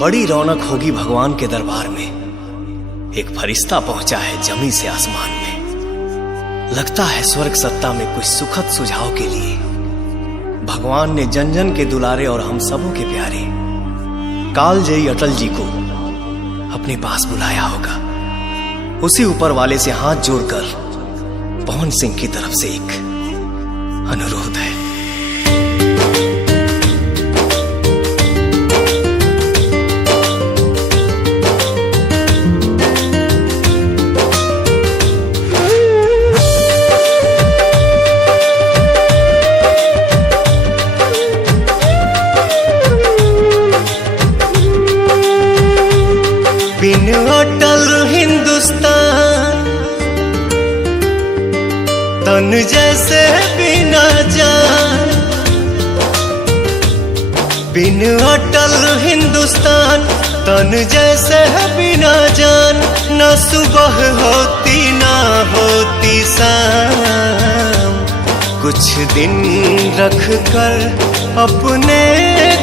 बड़ी रौनक होगी भगवान के दरबार में। एक फरिश्ता पहुंचा है जमीन से आसमान में। लगता है स्वर्ग सत्ता में कुछ सुखद सुझाव के लिए भगवान ने जन जन के दुलारे और हम सबों के प्यारे कालजयी अटल जी को अपने पास बुलाया होगा। उसी ऊपर वाले से हाथ जोड़कर पवन सिंह की तरफ से एक अनुरोध है। बिन अटल हिंदुस्तान तन जैसे बिना जान। बिन अटल हिंदुस्तान तन जैसे बिना जान। न सुबह होती ना होती शाम। कुछ दिन रख कर अपने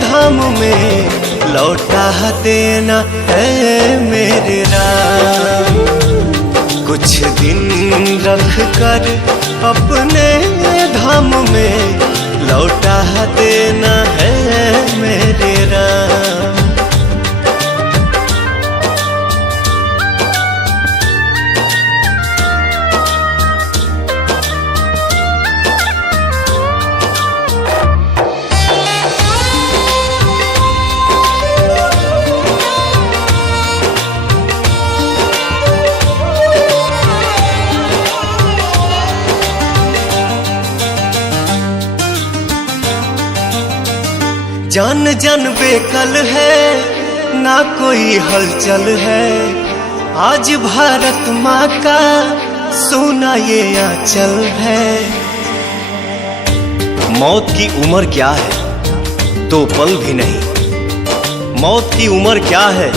धाम में लौटा देना है मेरे राम। कुछ दिन रख कर अपने धाम में लौटा देना है मेरे राम। जान जन बेकल है ना कोई हलचल है। आज भारत माँ का सोना ये आंचल है। मौत की उम्र क्या है 2 पल भी नहीं। मौत की उम्र क्या है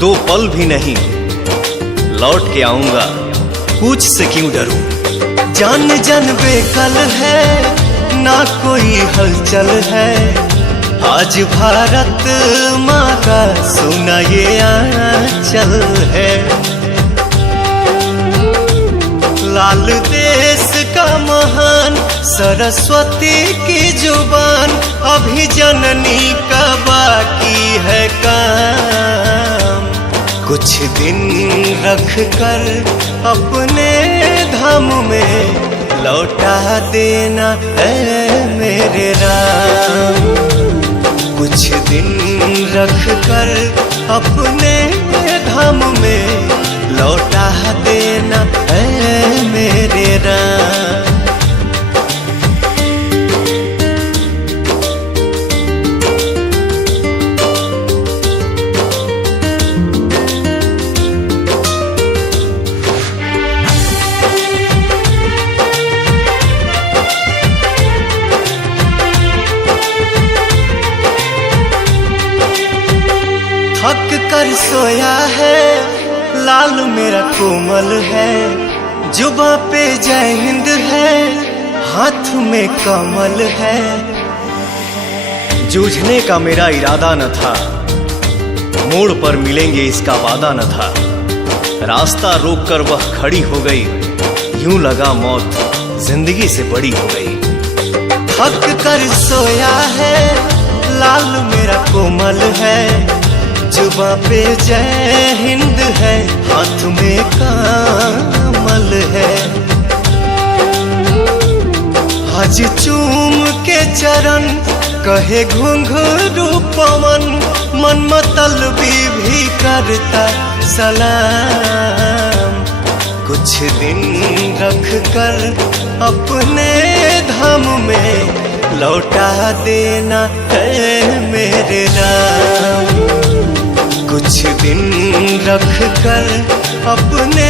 2 पल भी नहीं। लौट के आऊंगा पूछ से क्यों डरूं। जान जन बेकल है ना कोई हलचल है। आज भारत माँ का सोना ये आंचल है। लाल देश का महान सरस्वती की जुबान। अभी जननी का बाकी है काम। कुछ दिन रख कर अपने धाम में लौटा देना है मेरे राम। कुछ दिन रख कर अपने धाम में लौटा देना है मेरे राम। थक कर सोया है लाल मेरा कोमल है। जुबां पे जय हिंद है हाथ में कमल है। जूझने का मेरा इरादा न था। मोड़ पर मिलेंगे इसका वादा न था। रास्ता रोक कर वह खड़ी हो गई। यूं लगा मौत जिंदगी से बड़ी हो गई। थक कर सोया है लाल मेरा कोमल है। जुबां पे जय हिंद है हाथ में कमल है। आज चूम के चरण कहे घुंघरू पवन। मन मतलबी भी करता सलाम। कुछ दिन रख कर अपने धाम में लौटा देना है मेरे राम। कुछ दिन रख कर अपने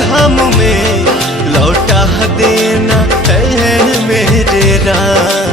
धाम में लौटा देना है मेरे राम।